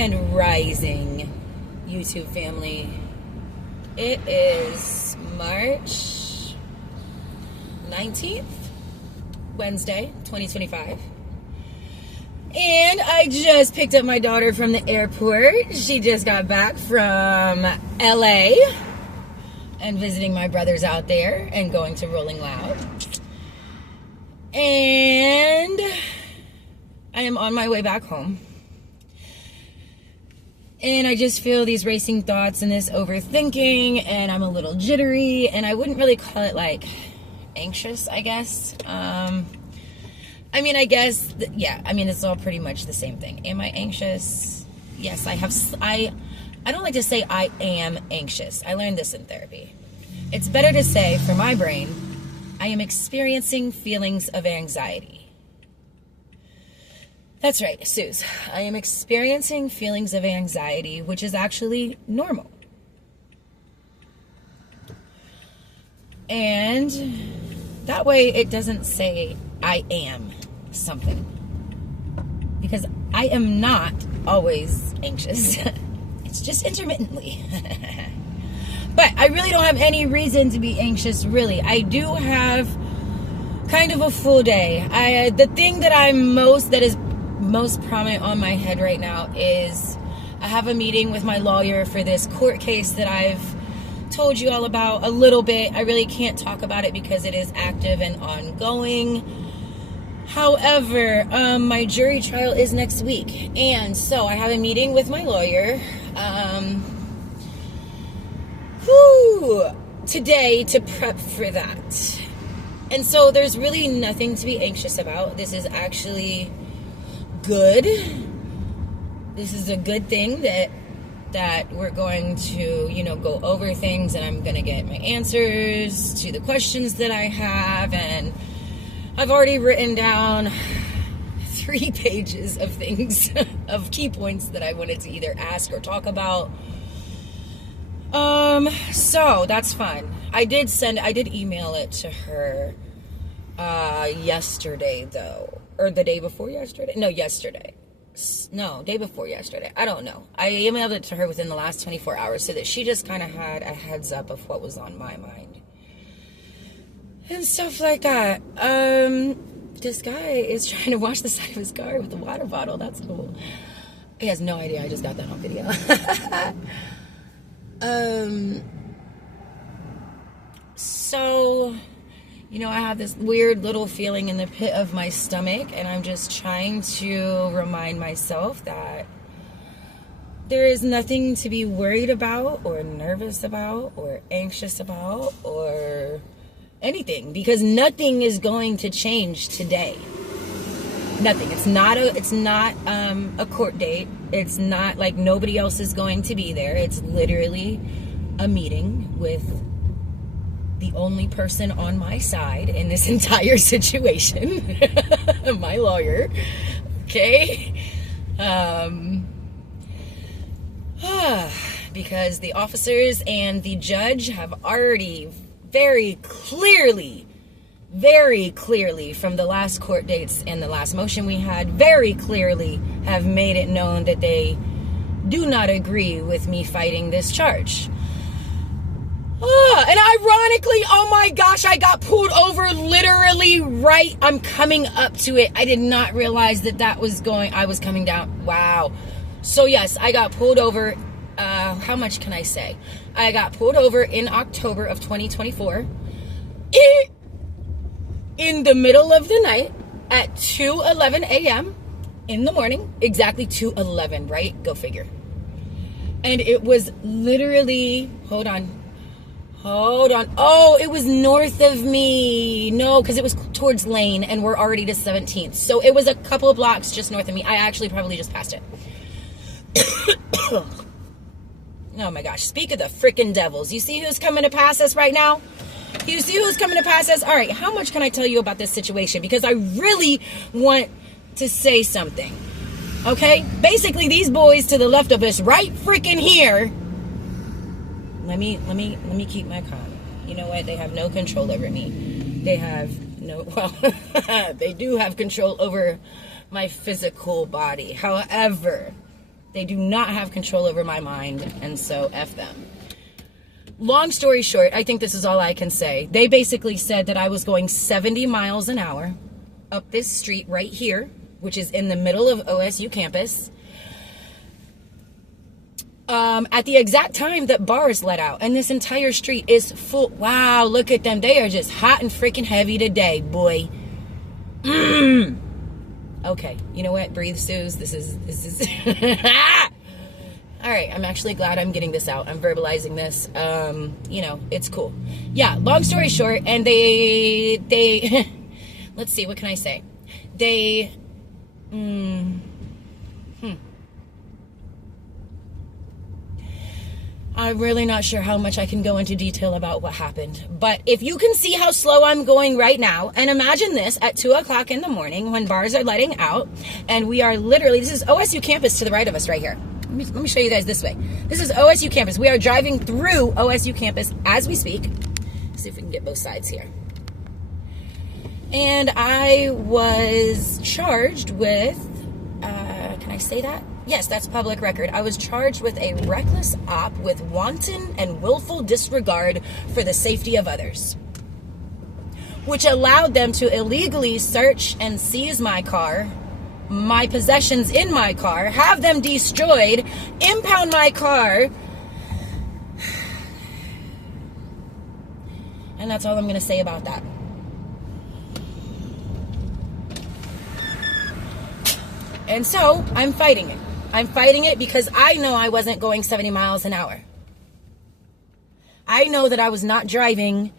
Grand Rising, YouTube family. It is March 19th, Wednesday, 2025. And I just picked up my daughter from the airport. She just got back from LA and visiting my brothers out there and going to Rolling Loud. And I am on my way back home. And I just feel these racing thoughts and this overthinking, and I'm a little jittery, and I wouldn't really call it like anxious, I guess. I mean, it's all pretty much the same thing. Am I anxious? Yes, I don't like to say I am anxious. I learned this in therapy. It's better to say, for my brain, I am experiencing feelings of anxiety. That's right, Sooz. I am experiencing feelings of anxiety, which is actually normal. And that way it doesn't say I am something. Because I am not always anxious. It's just intermittently. But I really don't have any reason to be anxious, really. I do have kind of a full day. The thing that is most prominent on my head right now is I have a meeting with my lawyer for this court case that I've told you all about a little bit. I really can't talk about it because it is active and ongoing. However, my jury trial is next week, and so I have a meeting with my lawyer today to prep for that. And so there's really nothing to be anxious about. This is actually good. This is a good thing that we're going to, go over things, and I'm going to get my answers to the questions that I have. And I've already written down 3 pages of things, of key points that I wanted to either ask or talk about. So that's fun. I did email it to her yesterday, though. Or the day before yesterday? No, yesterday. No, day before yesterday. I don't know. I emailed it to her within the last 24 hours so that she just kind of had a heads up of what was on my mind. And stuff like that. This guy is trying to wash the side of his car with a water bottle. That's cool. He has no idea I just got that on video. So, I have this weird little feeling in the pit of my stomach, and I'm just trying to remind myself that there is nothing to be worried about or nervous about or anxious about or anything, because nothing is going to change today. Nothing. It's not a court date. It's not like nobody else is going to be there. It's literally a meeting with the only person on my side in this entire situation, my lawyer. Okay. Because the officers and the judge have already very clearly from the last court dates and the last motion we had, very clearly have made it known that they do not agree with me fighting this charge. And ironically, oh my gosh, I got pulled over literally right. I'm coming up to it. I did not realize I was coming down. Wow. So yes, I got pulled over. How much can I say? I got pulled over in October of 2024. In the middle of the night at 2:11 a.m. in the morning. Exactly 2:11, right? Go figure. And it was literally, hold on. Oh, it was north of me. No, because it was towards Lane, and we're already to 17th. So it was a couple of blocks just north of me. I actually probably just passed it. Oh my gosh. Speak of the freaking devils. You see who's coming to pass us right now? You see who's coming to pass us? All right, how much can I tell you about this situation? Because I really want to say something. Okay? Basically, these boys to the left of us, right freaking here. Let me keep my calm. You know what? They have no control over me. They have no, well, they do have control over my physical body. However, They do not have control over my mind, and so F them. Long story short, I think this is all I can say. They basically said that I was going 70 miles an hour up this street right here, which is in the middle of OSU campus, at the exact time that bars let out. And this entire street is full. Wow, look at them. They are just hot and freaking heavy today, boy. Okay, you know what? Breathe, Sooz. This is all right, I'm actually glad I'm getting this out. I'm verbalizing this. You know, it's cool. Yeah, long story short, and they let's see, what can I say? I'm really not sure how much I can go into detail about what happened. But if you can see how slow I'm going right now, and imagine this at 2 o'clock in the morning when bars are letting out, and we are literally, this is OSU campus to the right of us right here. Let me show you guys this way. This is OSU campus. We are driving through OSU campus as we speak. Let's see if we can get both sides here. And I was charged with, can I say that? Yes, that's public record. I was charged with a reckless op with wanton and willful disregard for the safety of others, which allowed them to illegally search and seize my car, my possessions in my car, have them destroyed, impound my car. And that's all I'm going to say about that. And so I'm fighting it. I'm fighting it because I know I wasn't going 70 miles an hour. I know that I was not driving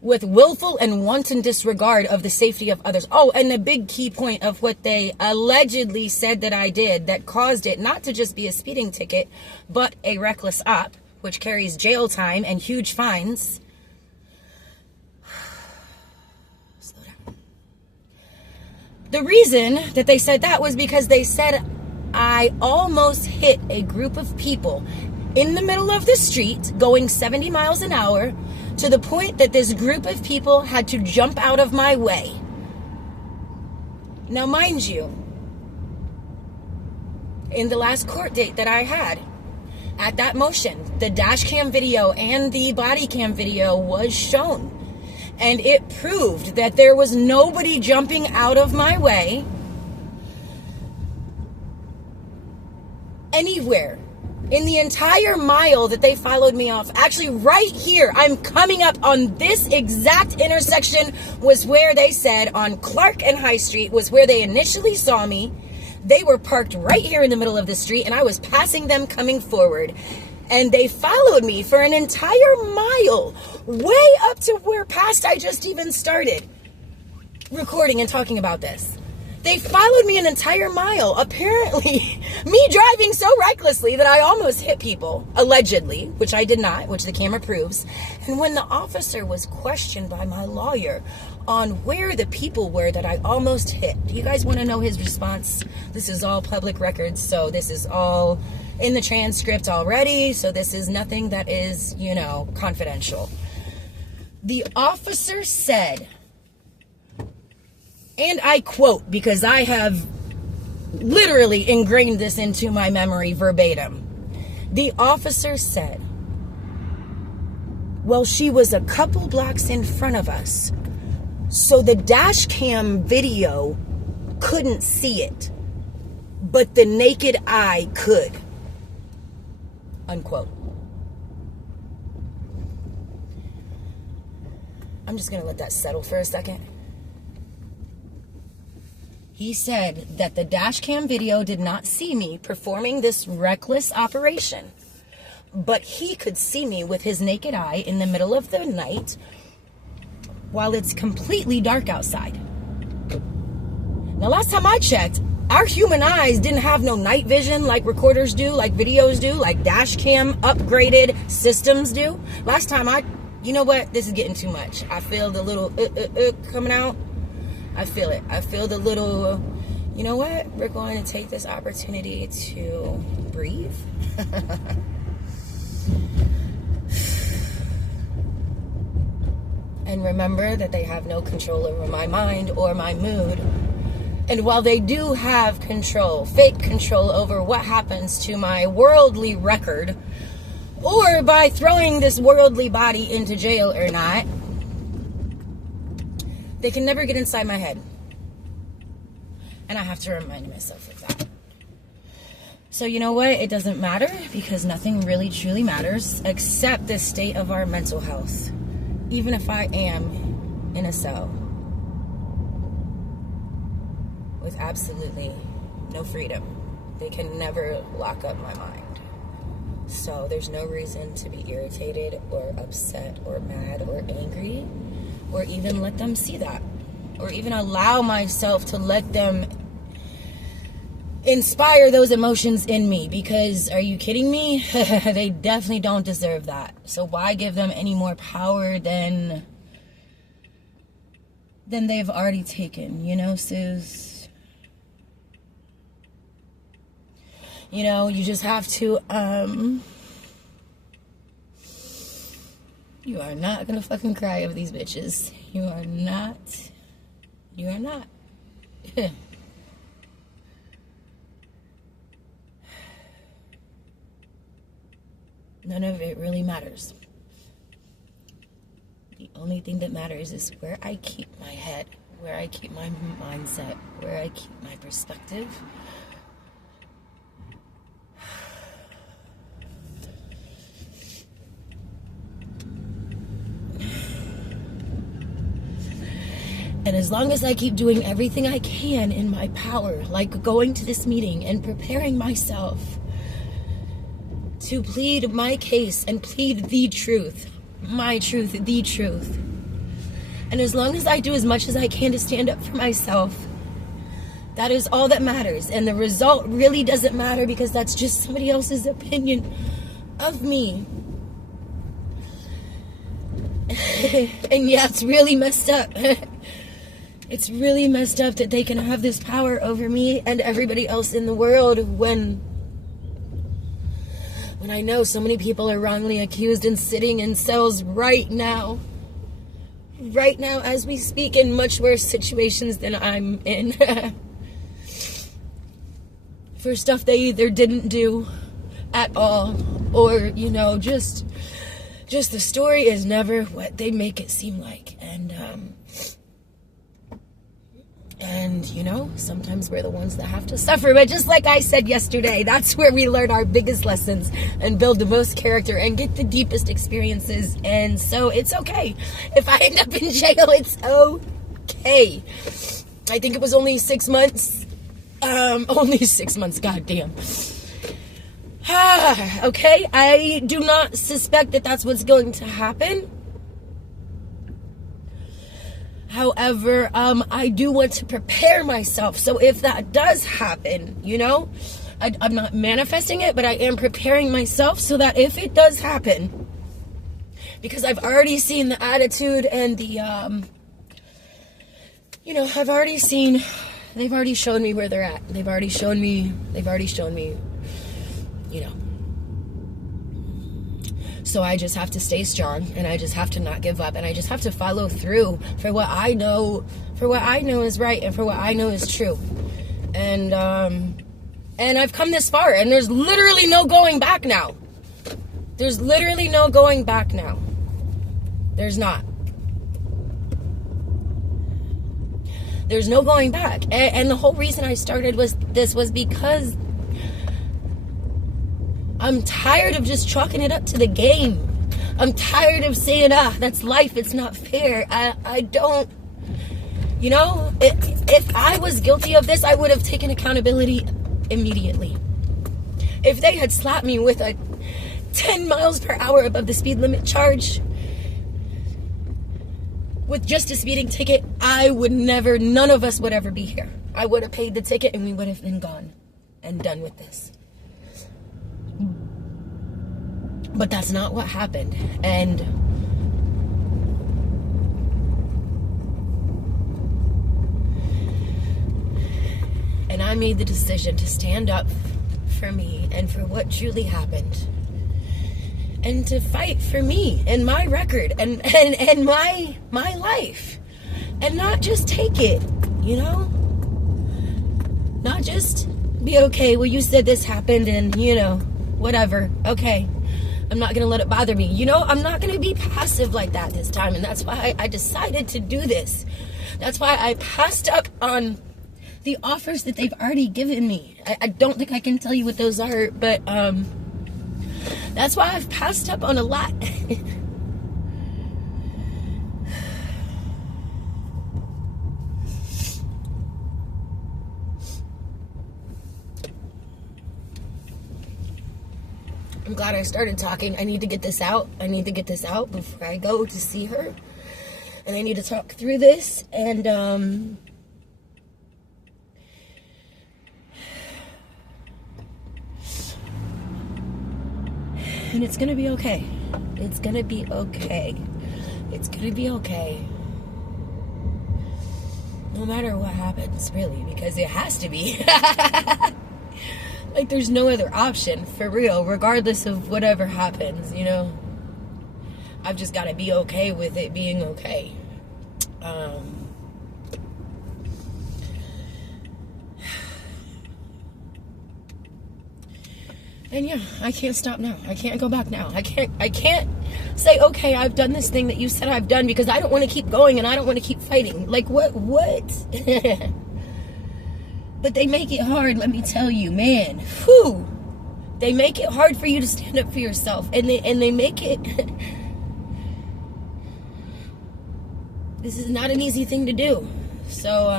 with willful and wanton disregard of the safety of others. Oh, and the big key point of what they allegedly said that I did that caused it not to just be a speeding ticket, but a reckless op, which carries jail time and huge fines. Slow down. The reason that they said that was because they said I almost hit a group of people in the middle of the street going 70 miles an hour to the point that this group of people had to jump out of my way. Now, mind you, in the last court date that I had, at that motion, the dash cam video and the body cam video was shown. And it proved that there was nobody jumping out of my way anywhere in the entire mile that they followed me off. Actually, right here, I'm coming up on this exact intersection was where they said on Clark and High Street was where they initially saw me. They were parked right here in the middle of the street, and I was passing them coming forward. And they followed me for an entire mile, way up to where past I just even started recording and talking about this. They followed me an entire mile, apparently me driving so recklessly that I almost hit people, allegedly, which I did not, which the camera proves. And when the officer was questioned by my lawyer on where the people were that I almost hit, do you guys want to know his response? This is all public records, so this is all in the transcript already, so this is nothing that is, you know, confidential. The officer said, and I quote, because I have literally ingrained this into my memory verbatim. The officer said, well, she was a couple blocks in front of us, so the dash cam video couldn't see it, but the naked eye could. Unquote. I'm just going to let that settle for a second. He said that the dash cam video did not see me performing this reckless operation, but he could see me with his naked eye in the middle of the night while it's completely dark outside. Now, last time I checked, our human eyes didn't have no night vision like recorders do, like videos do, like dash cam upgraded systems do. Last time you know what? This is getting too much. I feel the little coming out. I feel it. I feel the little, you know what? We're going to take this opportunity to breathe. And remember that they have no control over my mind or my mood. And while they do have control, fake control over what happens to my worldly record, or by throwing this worldly body into jail or not, they can never get inside my head. And I have to remind myself of that. So you know what? It doesn't matter, because nothing really truly matters except the state of our mental health. Even if I am in a cell with absolutely no freedom, they can never lock up my mind. So there's no reason to be irritated or upset or mad or angry, or even let them see that, or even allow myself to let them inspire those emotions in me, because are you kidding me? They definitely don't deserve that. So why give them any more power than they've already taken, you know, Sooz? You know, you just have to, you are not gonna fucking cry over these bitches. You are not. None of it really matters. The only thing that matters is where I keep my head, where I keep my mindset, where I keep my perspective. And as long as I keep doing everything I can in my power, like going to this meeting and preparing myself to plead my case and plead the truth, my truth, the truth. And as long as I do as much as I can to stand up for myself, that is all that matters. And the result really doesn't matter, because that's just somebody else's opinion of me. And yeah, it's really messed up. It's really messed up that they can have this power over me and everybody else in the world when I know so many people are wrongly accused and sitting in cells right now as we speak, in much worse situations than I'm in. For stuff they either didn't do at all, or, you know, just the story is never what they make it seem like. And, you know, sometimes we're the ones that have to suffer. But just like I said yesterday, that's where we learn our biggest lessons and build the most character and get the deepest experiences. And so it's okay. If I end up in jail, it's okay. I think it was only 6 months. Only 6 months, goddamn. Okay, I do not suspect that that's what's going to happen. However, I do want to prepare myself. So if that does happen, you know, I'm not manifesting it, but I am preparing myself so that if it does happen, because I've already seen the attitude and the, you know, they've already shown me where they're at. They've already shown me, you know. So I just have to stay strong, and I just have to not give up, and I just have to follow through for what I know is right, and for what I know is true. And I've come this far, and there's literally no going back now. There's literally no going back now. There's not. There's no going back. And the whole reason I started was because I'm tired of just chalking it up to the game. I'm tired of saying, that's life, it's not fair. I don't, you know, if I was guilty of this, I would have taken accountability immediately. If they had slapped me with a 10 miles per hour above the speed limit charge with just a speeding ticket, none of us would ever be here. I would have paid the ticket and we would have been gone and done with this. But that's not what happened. And I made the decision to stand up for me and for what truly happened. And to fight for me and my record and my life. And not just take it, you know? not just be okay, well, you said this happened and, you know, whatever. Okay. I'm not going to let it bother me. You know, I'm not going to be passive like that this time. And that's why I decided to do this. That's why I passed up on the offers that they've already given me. I don't think I can tell you what those are, but that's why I've passed up on a lot. I'm glad I started talking. I need to get this out. I need to get this out before I go to see her. And I need to talk through this. And it's going to be okay. It's going to be okay. It's going to be okay. No matter what happens, really, because it has to be. Like, there's no other option, for real, regardless of whatever happens, you know? I've just got to be okay with it being okay. And yeah, I can't stop now. I can't go back now. I can't say, okay, I've done this thing that you said I've done, because I don't want to keep going and I don't want to keep fighting. Like, what? But they make it hard, let me tell you, man. Whew. They make it hard for you to stand up for yourself. And they make it... This is not an easy thing to do. So,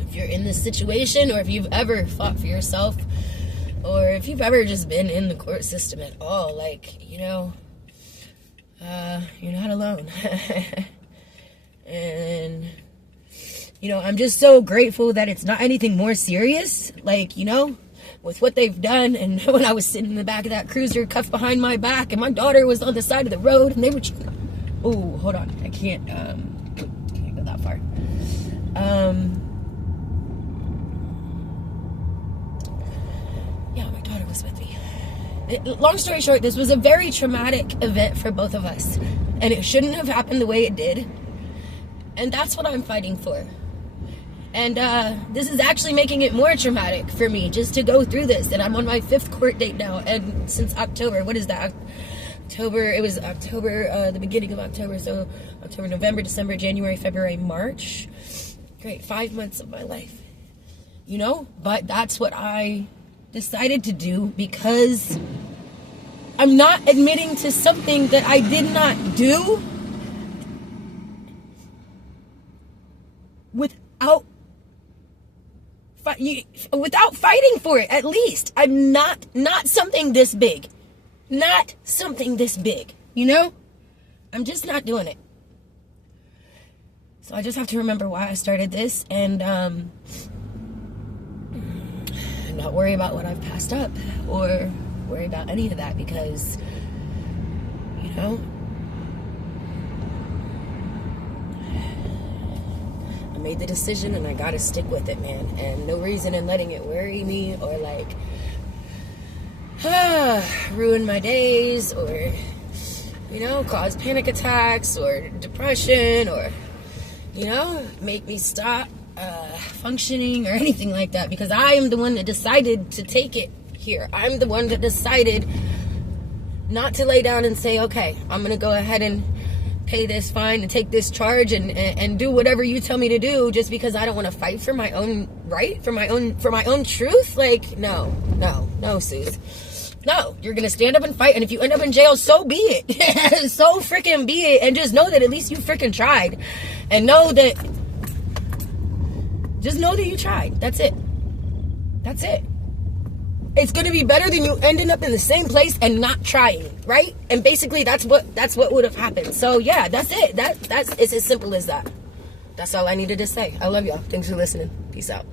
if you're in this situation, or if you've ever fought for yourself, or if you've ever just been in the court system at all, like, you know, you're not alone. And... you know, I'm just so grateful that it's not anything more serious, like, you know, with what they've done. And when I was sitting in the back of that cruiser, cuffed behind my back, and my daughter was on the side of the road, and they were... Oh, hold on. I can't go that far. Yeah, my daughter was with me. Long story short, this was a very traumatic event for both of us. And it shouldn't have happened the way it did. And that's what I'm fighting for. And this is actually making it more traumatic for me just to go through this. And I'm on my 5th court date now. And since October, what is that? October, it was October, the beginning of October. So October, November, December, January, February, March. Great, 5 months of my life. You know? But that's what I decided to do, because I'm not admitting to something that I did not do without fighting for it. At least I'm not something this big, you know. I'm just not doing it. So I just have to remember why I started this, and not worry about what I've passed up, or worry about any of that, because, you know, made the decision and I gotta stick with it, man. And no reason in letting it worry me, or like ruin my days, or, you know, cause panic attacks or depression, or, you know, make me stop functioning or anything like that, because I am the one that decided to take it here. I'm the one that decided not to lay down and say, okay, I'm gonna go ahead and pay this fine and take this charge and do whatever you tell me to do, just because I don't want to fight for my own right, for my own truth. Like, no, Sooz. No, you're going to stand up and fight, and if you end up in jail, so be it. So freaking be it. And just know that at least you freaking tried. And just know that you tried. That's it. That's it. It's going to be better than you ending up in the same place and not trying, right? And basically that's what would have happened. So yeah, that's it. It's as simple as that. That's all I needed to say. I love y'all. Thanks for listening. Peace out.